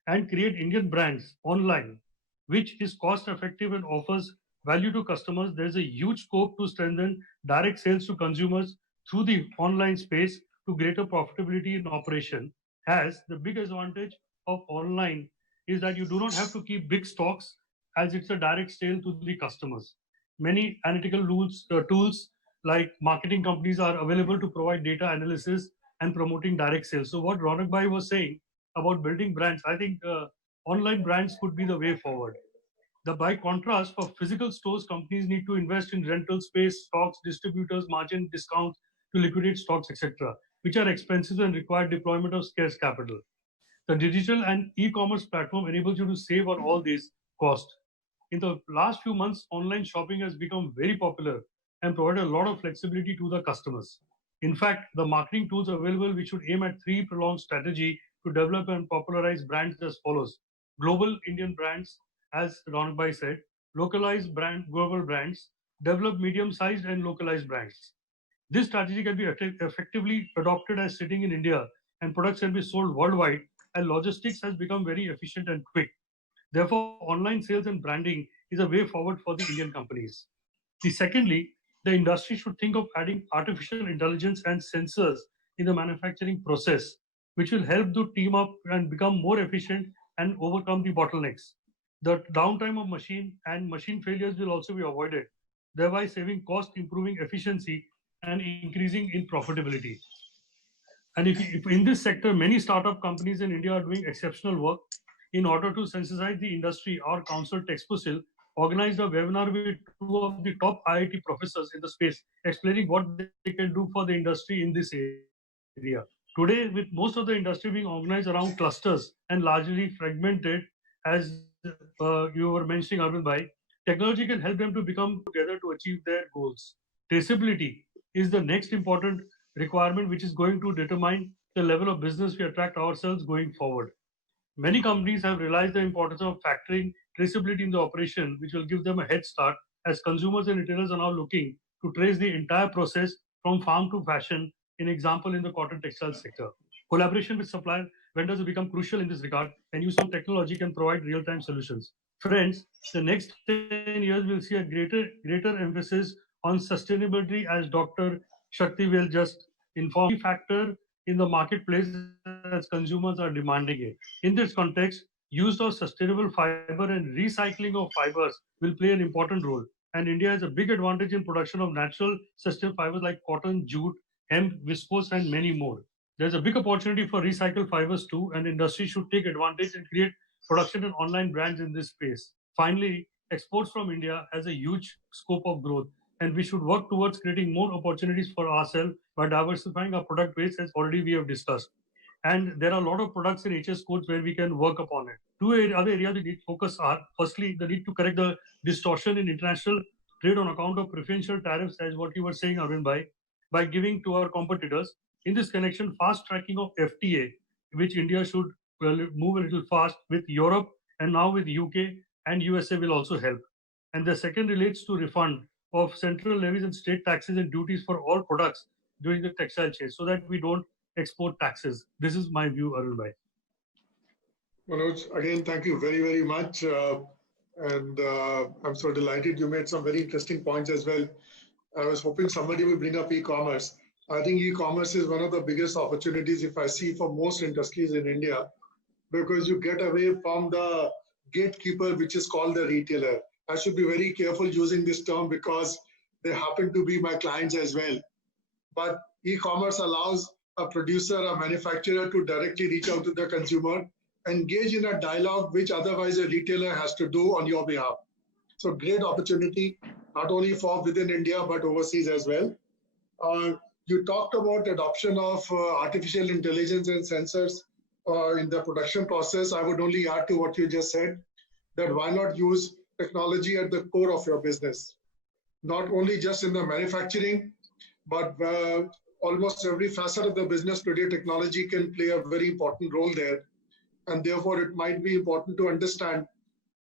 and create Indian brands online, which is cost effective and offers value to customers, there's a huge scope to strengthen direct sales to consumers through the online space to greater profitability in operation, as the big advantage of online is that you do not have to keep big stocks, as it's a direct sale to the customers. Many analytical tools like marketing companies are available to provide data analysis and promoting direct sales. So what Ronak Bhai was saying about building brands, I think online brands could be the way forward. By contrast, for physical stores, companies need to invest in rental space, stocks, distributors, margin discounts to liquidate stocks, etc., which are expensive and require deployment of scarce capital. The digital and e-commerce platform enables you to save on all these costs. In the last few months, online shopping has become very popular and provided a lot of flexibility to the customers. In fact, the marketing tools available, we should aim at 3 prolonged strategy to develop and popularize brands as follows. Global Indian brands, as Ronak Bhai said, localized global brands, develop medium-sized and localized brands. This strategy can be effectively adopted as sitting in India, and products can be sold worldwide, and logistics has become very efficient and quick. Therefore, online sales and branding is a way forward for the Indian companies. Secondly, the industry should think of adding artificial intelligence and sensors in the manufacturing process, which will help to team up and become more efficient and overcome the bottlenecks. The downtime of machine and machine failures will also be avoided, thereby saving cost, improving efficiency, and increasing in profitability. And if in this sector, many startup companies in India are doing exceptional work. In order to sensitize the industry, our council Texprocil organized a webinar with 2 of the top IIT professors in the space, explaining what they can do for the industry in this area. Today, with most of the industry being organized around clusters and largely fragmented, as you were mentioning, Arvind Bhai, technology can help them to become together to achieve their goals. Traceability is the next important requirement, which is going to determine the level of business we attract ourselves going forward. Many companies have realized the importance of factoring traceability in the operation, which will give them a head start, as consumers and retailers are now looking to trace the entire process from farm to fashion, in example in the cotton textile sector. Collaboration with supplier vendors will become crucial in this regard, and use of technology can provide real-time solutions. Friends, the next 10 years will see a greater emphasis on sustainability, as Dr. Shakti will just inform. Factor in the marketplace as consumers are demanding it. In this context, use of sustainable fiber and recycling of fibers will play an important role. And India has a big advantage in production of natural sustainable fibers like cotton, jute, hemp, viscose, and many more. There's a big opportunity for recycled fibers too, and industry should take advantage and create production and online brands in this space. Finally, exports from India has a huge scope of growth, and we should work towards creating more opportunities for ourselves by diversifying our product base, as already we have discussed. And there are a lot of products in HS codes where we can work upon it. 2 other areas we need to focus are, firstly, the need to correct the distortion in international trade on account of preferential tariffs, as what you were saying, Arvind Bhai, by giving to our competitors. In this connection, fast tracking of FTA, which India should move a little fast with Europe, and now with UK and USA will also help. And the second relates to refund of central levies and state taxes and duties for all products during the textile chain, so that we don't export taxes. This is my view, Arun Bhai. Manoj, again, thank you very, very much. I'm so delighted you made some very interesting points as well. I was hoping somebody will bring up e-commerce. I think e-commerce is one of the biggest opportunities, if I see, for most industries in India, because you get away from the gatekeeper, which is called the retailer. I should be very careful using this term because they happen to be my clients as well. But e-commerce allows a producer, a manufacturer to directly reach out to the consumer, engage in a dialogue which otherwise a retailer has to do on your behalf. So great opportunity, not only for within India, but overseas as well. You talked about adoption of artificial intelligence and sensors in the production process. I would only add to what you just said, that why not use technology at the core of your business? Not only just in the manufacturing, but almost every facet of the business today, technology can play a very important role there. And therefore, it might be important to understand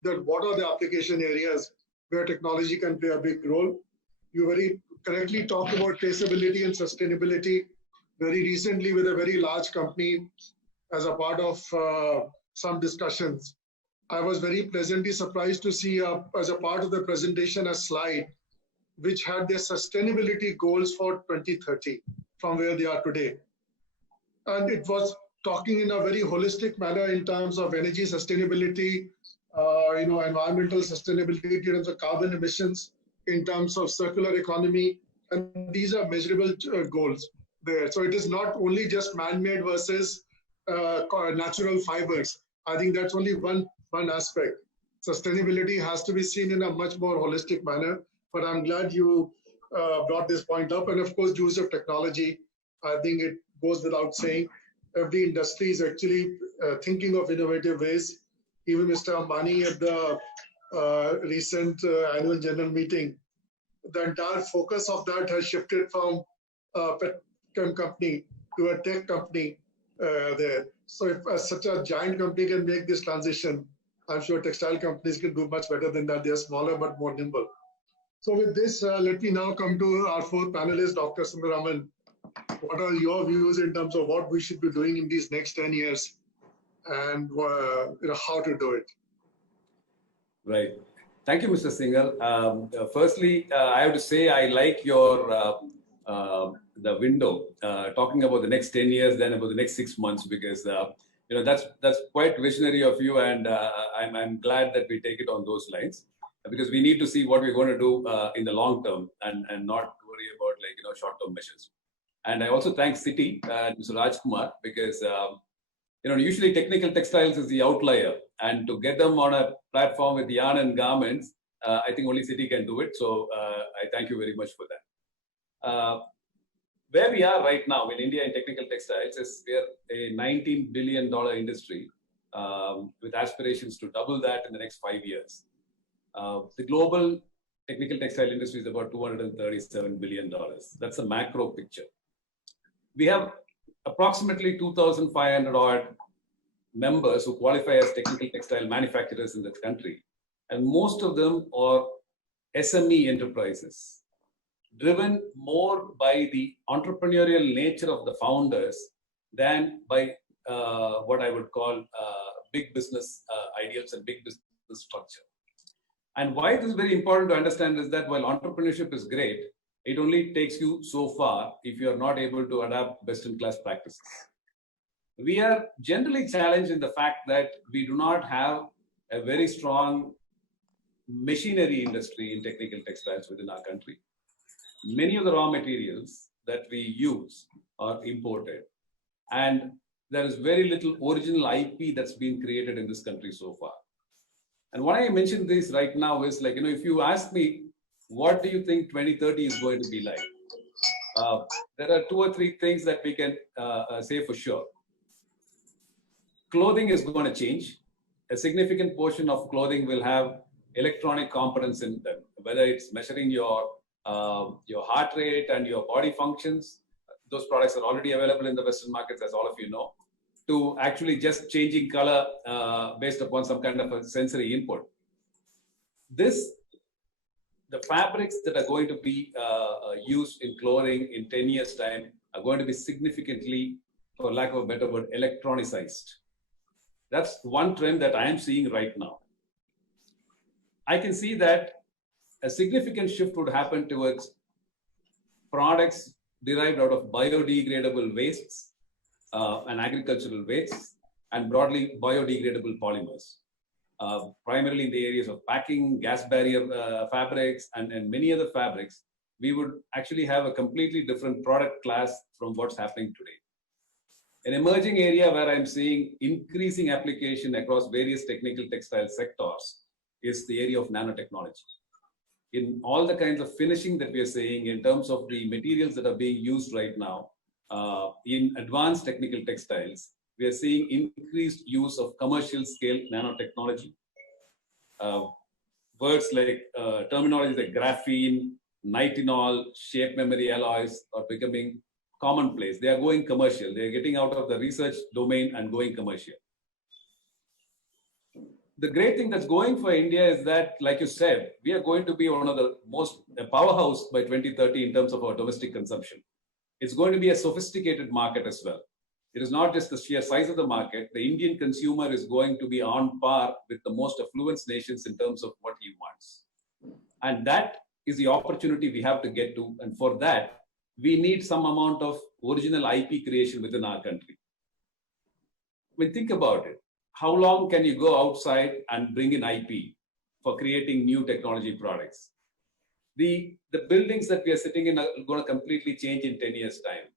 that what are the application areas where technology can play a big role. You very correctly talked about traceability and sustainability very recently with a very large company as a part of some discussions. I was very pleasantly surprised to see as a part of the presentation a slide which had their sustainability goals for 2030 from where they are today. And it was talking in a very holistic manner in terms of energy sustainability, environmental sustainability in terms of carbon emissions, in terms of circular economy, and these are measurable goals there. So it is not only just man-made versus natural fibers. I think that's only one aspect. Sustainability has to be seen in a much more holistic manner, but I'm glad you brought this point up. And of course, use of technology, I think it goes without saying. Every industry is actually thinking of innovative ways. Even Mr. Ambani at the recent annual general meeting, the entire focus of that has shifted from chem company to a tech company there. So if such a giant company can make this transition, I'm sure textile companies can do much better than that. They are smaller but more nimble. So with this, let me now come to our fourth panelist, Dr. Sundaraman. What are your views in terms of what we should be doing in these next 10 years and how to do it? Right. Thank you, Mr. Singhal. Firstly, I have to say I like your the window talking about the next 10 years, then about the next 6 months, because that's quite visionary of you, and I'm glad that we take it on those lines, because we need to see what we're going to do in the long term and not worry about short-term measures. And I also thank CITI and Mr. Rajkumar, because usually technical textiles is the outlier, and to get them on a platform with yarn and garments, I think only CITI can do it. So I thank you very much for that. Where we are right now in India in technical textiles is we are a $19 billion industry with aspirations to double that in the next 5 years. The global technical textile industry is about $237 billion. That's a macro picture. We have approximately 2,500 odd members who qualify as technical textile manufacturers in this country. And most of them are SME enterprises, driven more by the entrepreneurial nature of the founders than by what I would call big business ideals and big business structure. And why this is very important to understand is that while entrepreneurship is great, it only takes you so far if you are not able to adapt best-in-class practices. We are generally challenged in the fact that we do not have a very strong machinery industry in technical textiles within our country. Many of the raw materials that we use are imported, and there is very little original IP that's been created in this country so far. And why I mention this right now is if you ask me, what do you think 2030 is going to be like? There are 2 or 3 things that we can say for sure. Clothing is going to change. A significant portion of clothing will have electronic components in them, whether it's measuring your heart rate and your body functions. Those products are already available in the Western markets, as all of you know, to actually just changing color based upon some kind of a sensory input. The fabrics that are going to be used in clothing in 10 years' time are going to be significantly, for lack of a better word, electronicized. That's one trend that I am seeing right now. I can see that a significant shift would happen towards products derived out of biodegradable wastes and agricultural wastes, and broadly biodegradable polymers. Primarily in the areas of packing, gas barrier fabrics, and many other fabrics, we would actually have a completely different product class from what's happening today. An emerging area where I'm seeing increasing application across various technical textile sectors is the area of nanotechnology. In all the kinds of finishing that we are seeing in terms of the materials that are being used right now in advanced technical textiles, we are seeing increased use of commercial scale nanotechnology. Words like terminologies like graphene, nitinol, shape memory alloys are becoming commonplace. They are going commercial. They are getting out of the research domain and going commercial. The great thing that's going for India is that, like you said, we are going to be one of the most powerhouse by 2030 in terms of our domestic consumption. It's going to be a sophisticated market as well. It is not just the sheer size of the market. The Indian consumer is going to be on par with the most affluent nations in terms of what he wants. And that is the opportunity we have to get to. And for that, we need some amount of original IP creation within our country. I mean, think about it. How long can you go outside and bring in IP for creating new technology products? The buildings that we are sitting in are going to completely change in 10 years' time.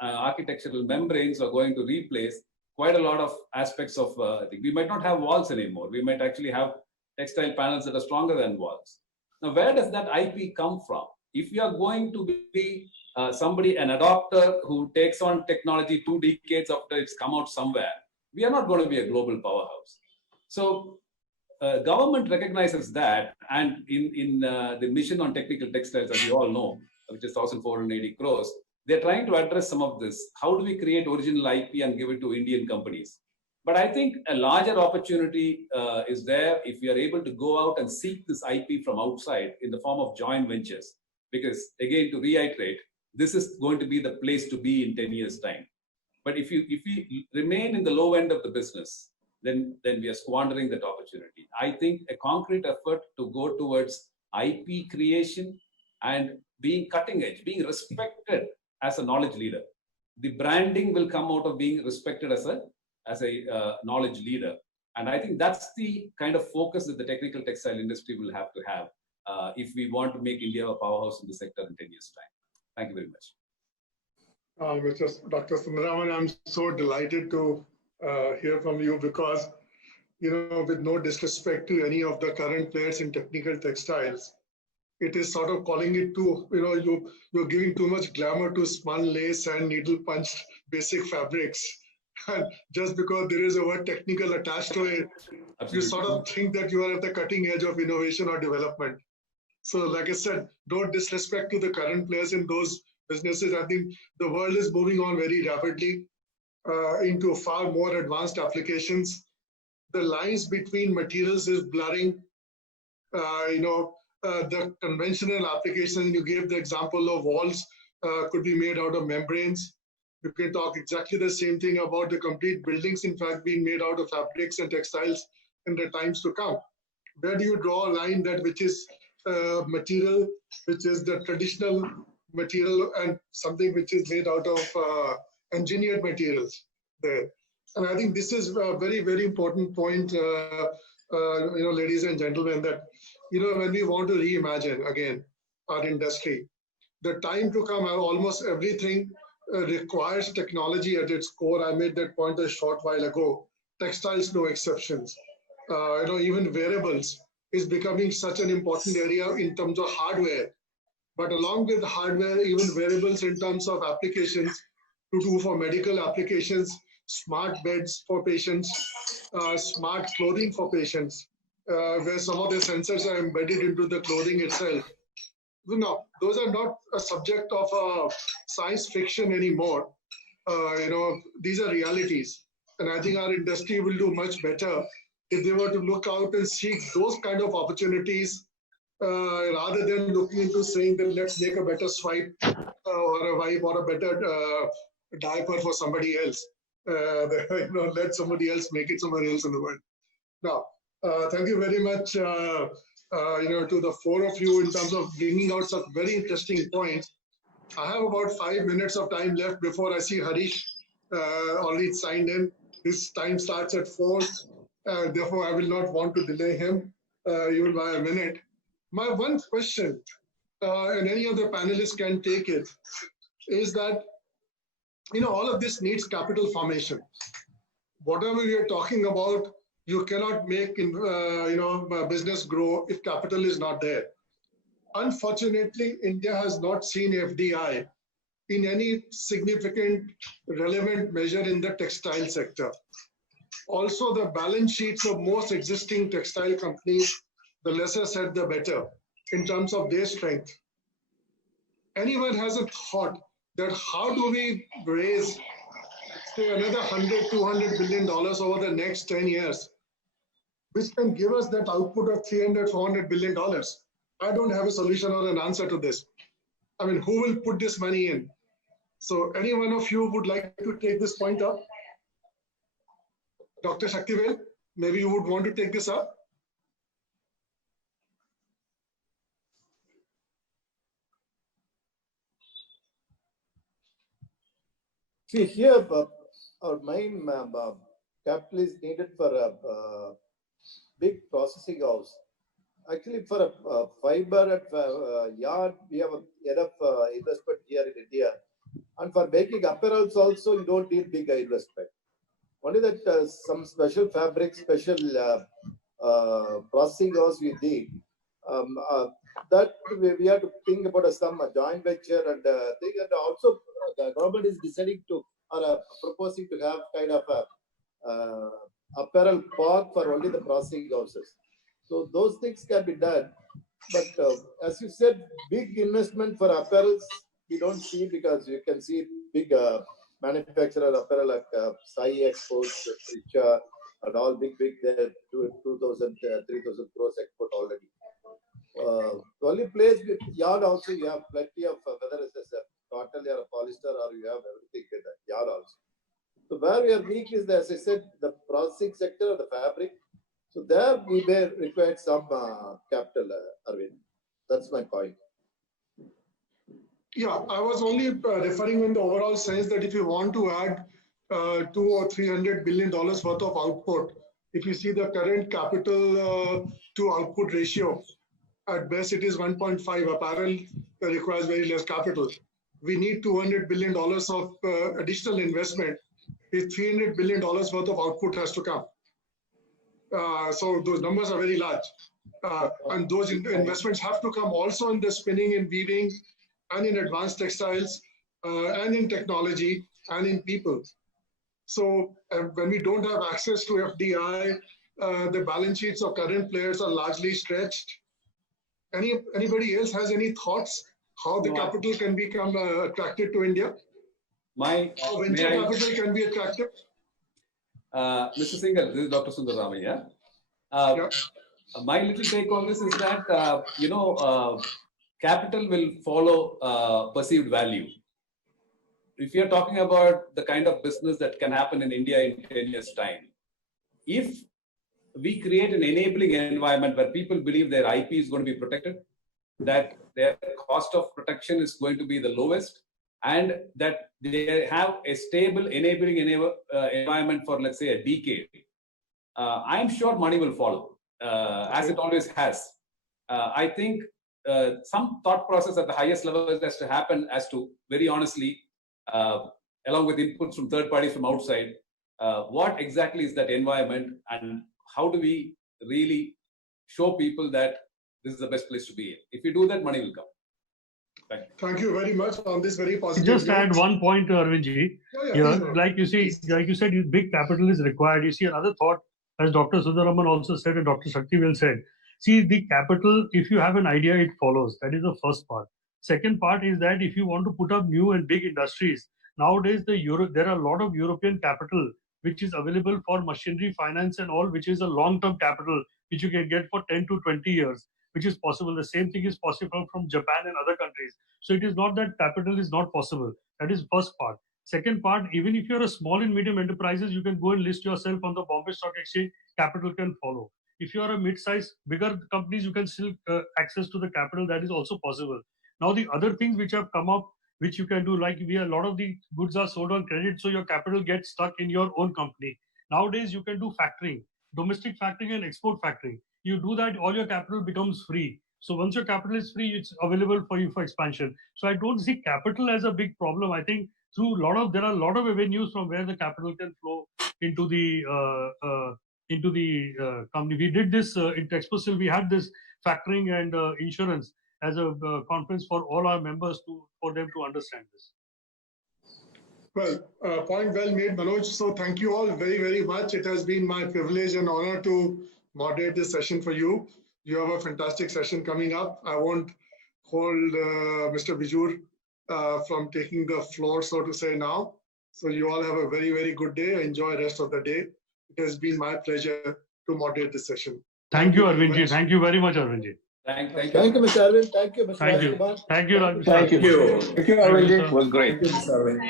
Architectural membranes are going to replace quite a lot of aspects of we might not have walls anymore. We might actually have textile panels that are stronger than walls. Now, where does that IP come from? If you are going to be an adopter who takes on technology 2 decades after it's come out somewhere, we are not going to be a global powerhouse. So government recognizes that, and in the mission on technical textiles, as you all know, which is 1,480 crores, They're trying to address some of this. How do we create original IP and give it to Indian companies? But I think a larger opportunity is there if we are able to go out and seek this IP from outside in the form of joint ventures. Because again, to reiterate, this is going to be the place to be in 10 years' time. But if we remain in the low end of the business, then we are squandering that opportunity. I think a concrete effort to go towards IP creation and being cutting edge, being respected as a knowledge leader. The branding will come out of being respected as a knowledge leader. And I think that's the kind of focus that the technical textile industry will have to have if we want to make India a powerhouse in the sector in 10 years' time. Thank you very much. Dr. Sundararaman, I'm so delighted to hear from you because, with no disrespect to any of the current players in technical textiles, it is sort of calling it to, you're giving too much glamour to spun lace and needle punched basic fabrics. And just because there is a word technical attached to it, Absolutely. You sort of think that you are at the cutting edge of innovation or development. So like I said, no disrespect to the current players in those businesses. I think the world is moving on very rapidly into far more advanced applications. The lines between materials is blurring. The conventional application, you gave the example of walls, could be made out of membranes. You can talk exactly the same thing about the complete buildings, in fact, being made out of fabrics and textiles in the times to come. Where do you draw a line that which is material, which is the traditional material, and something which is made out of engineered materials there? And I think this is a very, very important point, ladies and gentlemen, that when we want to reimagine again our industry, the time to come, almost everything requires technology at its core. I made that point a short while ago. Textiles, no exceptions. Even wearables is becoming such an important area in terms of hardware. But along with hardware, even wearables in terms of applications to do for medical applications, smart beds for patients, smart clothing for patients, where some of the sensors are embedded into the clothing itself. No, those are not a subject of science fiction anymore. These are realities. And I think our industry will do much better if they were to look out and seek those kind of opportunities rather than looking into saying that let's make a better swipe or a wipe or a better diaper for somebody else. Let somebody else make it somewhere else in the world. Now, thank you very much to the four of you in terms of bringing out some very interesting points. I have about 5 minutes of time left before I see Harish already signed in. His time starts at 4. Therefore, I will not want to delay him even by a minute. My one question, and any of the panelists can take it, is that all of this needs capital formation. Whatever we are talking about, you cannot make business grow if capital is not there. Unfortunately, India has not seen FDI in any significant relevant measure in the textile sector. Also, the balance sheets of most existing textile companies, the lesser said, the better in terms of their strength. Anyone has a thought that how do we raise, say, another $100, $200 billion over the next 10 years, which can give us that output of $300, $400 billion? I don't have a solution or an answer to this. I mean, who will put this money in? So any one of you would like to take this point up? Dr. Shaktivel, maybe you would want to take this up? See, here, our main capital is needed for a big processing house. Actually, for a fiber yard, we have enough investment here in India. And for making apparels also, you don't need big investment. Only that some special fabric, special processing house we need. That we have to think about some joint venture and thing. And also, the government is deciding to or proposing to have kind of a apparel park for only the processing houses. So those things can be done. But as you said, big investment for apparels, we don't see, because you can see big manufacturer apparel like Sai exports, Richa, and all big, they're 2,000, 3,000 crores export already. The only place with yarn also, you have plenty of, whether it's a cotton or a polyester, or you have everything in the yarn also. So where we are weak is, as I said, the processing sector, the fabric. So there we may require some capital, Arvind. That's my point. Yeah, I was only referring in the overall sense that if you want to add $200 or $300 billion worth of output, if you see the current capital to output ratio, at best it is 1.5. Apparel requires very less capital. We need $200 billion of additional investment. If $300 billion worth of output has to come. So those numbers are very large. And those investments have to come also in the spinning and weaving and in advanced textiles and in technology and in people. So when we don't have access to FDI, the balance sheets of current players are largely stretched. Anybody else has any thoughts how the capital can become attracted to India? How venture capital can be attractive? Mr. Singhal, this is Dr. Sundarramaiah. My little take on this is that, capital will follow perceived value. If you're talking about the kind of business that can happen in India in 10 years' time, if we create an enabling environment where people believe their IP is going to be protected, that their cost of protection is going to be the lowest, and that they have a stable enabling environment for, let's say, a decade, I'm sure money will follow, as it always has. I think some thought process at the highest level has to happen as to, very honestly, along with inputs from third parties from outside, what exactly is that environment, and how do we really show people that this is the best place to be in? If you do that, money will come. Thank you very much on this very positive Just note. add one point, Arvindji. Like you said, big capital is required. You see another thought, as Dr. Sundararaman also said and Dr. Shakti well said. See, the capital, if you have an idea, it follows. That is the first part. Second part is that if you want to put up new and big industries, nowadays there are a lot of European capital which is available for machinery, finance and all, which is a long-term capital which you can get for 10 to 20 years. Which is possible. The same thing is possible from Japan and other countries. So it is not that capital is not possible. That is first part. Second part, even if you're a small and medium enterprises, you can go and list yourself on the Bombay Stock Exchange, capital can follow. If you are a mid-size, bigger companies, you can still access to the capital, that is also possible. Now the other things which have come up, which you can do, like a lot of the goods are sold on credit, so your capital gets stuck in your own company. Nowadays you can do factoring, domestic factoring and export factoring. You do that, all your capital becomes free. So once your capital is free, it's available for you for expansion. So I don't see capital as a big problem. I think there are a lot of avenues from where the capital can flow into the company. We did this in Texprocil. We had this factoring and insurance as a conference for all our members for them to understand this. Well, point well made, Manoj. So thank you all very, very much. It has been my privilege and honor to moderate this session for you. You have a fantastic session coming up. I won't hold Mr. Bijur from taking the floor, so to say, now. So you all have a very, very good day. Enjoy the rest of the day. It has been my pleasure to moderate this session. Thank you, Arvindji. Thank you very much, Arvindji. Thank you, Mr. Arvind. Thank you, Mr. Rajkumar. Thank you, Rajkumar. Thank you. Thank you, Arvind. It was great. Thank you, Mr. Arvind.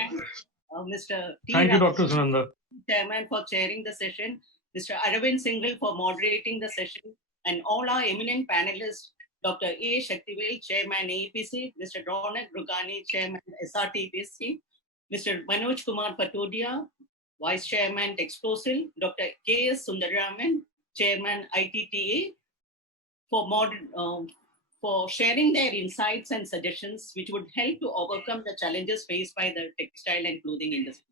Mr. T. Thank you, Dr. Sunanda. Chairman, for chairing the session, Mr. Aravind Singhal for moderating the session, and all our eminent panelists, Dr. A. Shaktivel, Chairman AEPC, Mr. Ronak Rugani, Chairman SRTEPC, Mr. Manoj Kumar Patodia, Vice Chairman Texprocil, Dr. K.S. Sundararaman, Chairman ITTA, for sharing their insights and suggestions which would help to overcome the challenges faced by the textile and clothing industry.